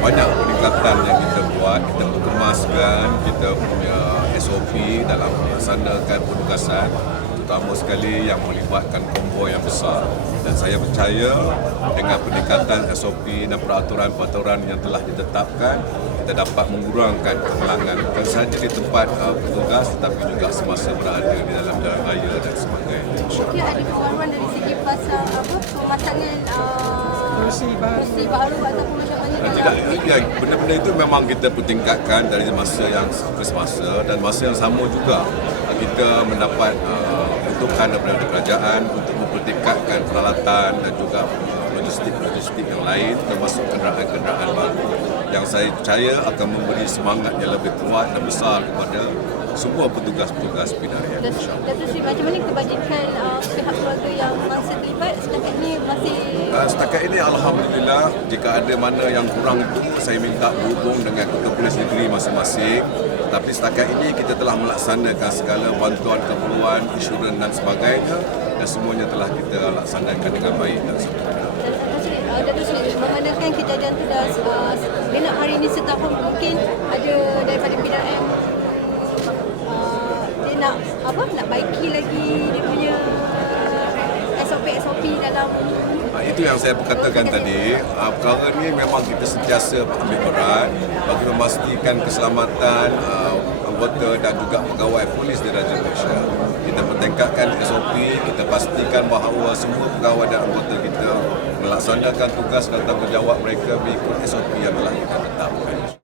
banyak peningkatan yang kita buat. Kita kemaskan kita punya SOP dalam melaksanakan penugasan, terutama sekali yang melibatkan konvoi yang besar. Dan saya percaya dengan peningkatan SOP dan peraturan-peraturan yang telah ditetapkan, kita dapat mengurangkan kemalangan bukan sahaja di tempat petugas tetapi juga semasa berada di dalam jalan raya dan sebagainya. Mungkin ada kewaruan dari segi pasal pematangan kursi baru ataupun macam mana? Tidak, ya, benda-benda itu memang kita pertingkatkan dari masa yang ke semasa dan masa yang sama juga kita mendapat untukan daripada kerajaan untuk mempertingkatkan peralatan dan juga logistik yang lain termasuk kenderaan-kenderaan baru yang saya percaya akan memberi semangat yang lebih kuat dan besar kepada semua petugas-petugas pilihan. Datuk Seri, macam mana kebajikan pihak keluarga yang masih terlibat setakat ini masih? Setakat ini Alhamdulillah, jika ada mana yang kurang itu saya minta berhubung dengan Ketua Polis Negeri masing-masing. Tapi setakat ini kita telah melaksanakan segala bantuan keperluan, insurans dan sebagainya dan semuanya telah kita laksanakan dengan baik dan sempurna. Datuk Seri, memandangkan kejadian itu dah genap hari ini setahun, mungkin ada daripada PDRM dia nak baiki lagi dia punya SOP dalam itu yang saya katakan tadi. Perkara ini memang kita sentiasa ambil peran bagi memastikan keselamatan anggota dan juga pegawai polis di Raja Malaysia. Kita pertingkatkan SOP, kita pastikan bahawa semua pegawai dan anggota kita melaksanakan tugas dan tanggungjawab mereka mengikut SOP yang telah kita tetapkan.